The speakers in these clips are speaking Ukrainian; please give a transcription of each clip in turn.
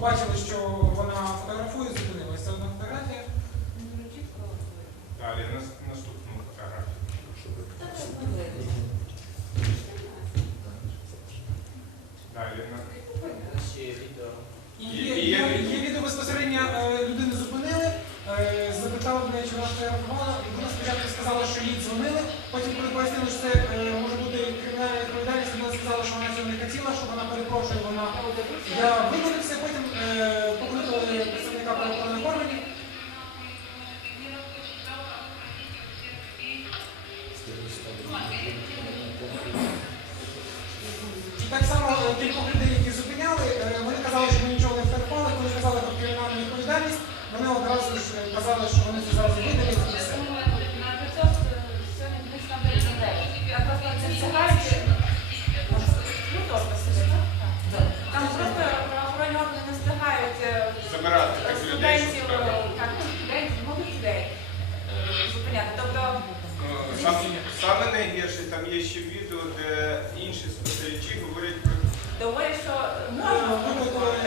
побачили, що вона фотографує, зупинилася. Це одна фотографія. Далі нас- наступну фотографію. Далі на- Ще є відео. І є, є, є відео безпосередньо е, людину зупинили, е, запитали в неї, чи вона фотографувала, і вона спочатку сказала, що їй дзвонили, потім, коли пояснили, що це е, може бути кримінальна відповідальність, вона сказала, що вона цього не хотіла, що вона перепрошує, вона я виговорився, потім е, покликали представника правоохоронних органів. І так само е, кількох людей, які зупиняли, е, вони казали, що ми нічого не втерпали, коли казали про кримінальну відповідальність, вони одразу ж е, казали, що вони це зараз видалять і все. Там просто правоохоронні органи не встигають е, Забирати тих людей, що студентів, треба. е, так, студентів, нових людей е, зупиняти. Тобто Ну, сам- Саме найгірше, там є ще відео, де інші спостерігачі говорять про говорять, що Е, можна.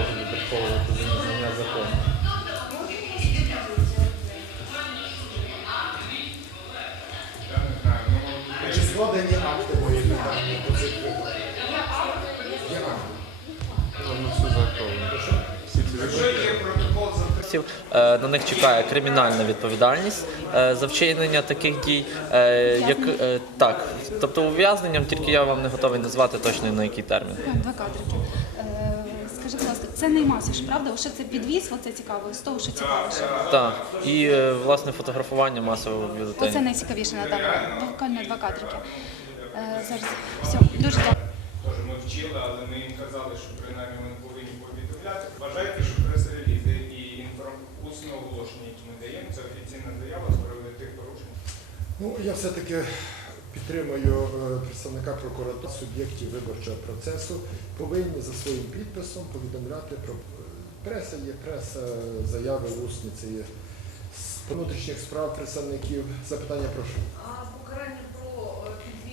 Зразу відраховувати за незнання закону. Ну, Чи складені акти мої питання по цих випадках? Є акти. Якщо є протокол за е, На них чекає кримінальна відповідальність е, за вчинення таких дій. е, Як е, так, тобто ув'язненням, тільки я вам не готовий назвати точно на який термін. Два кадрики. Це наймасиш, правда? Що це підвіз, оце цікаво, з того, що цікавіше. Так, і е, власне фотографування масового Оце найцікавіше на даному. Буквально два кадрики. Е, Зараз все, дуже дякую. Тож ми вчили, але ми їм казали, що принаймні вони повинні повідомляти. Вважайте, що прес-релізи і інформ- усне оголошення, які ми даємо, це офіційна заява з приводу тих порушень. Ну, я все-таки підтримую е, представника прокуратури, суб'єктів виборчого процесу, повинні за своїм підписом повідомляти про е, преса, є преса, заяви, усні, це є з внутрішніх справ представників. Запитання прошу. А покарання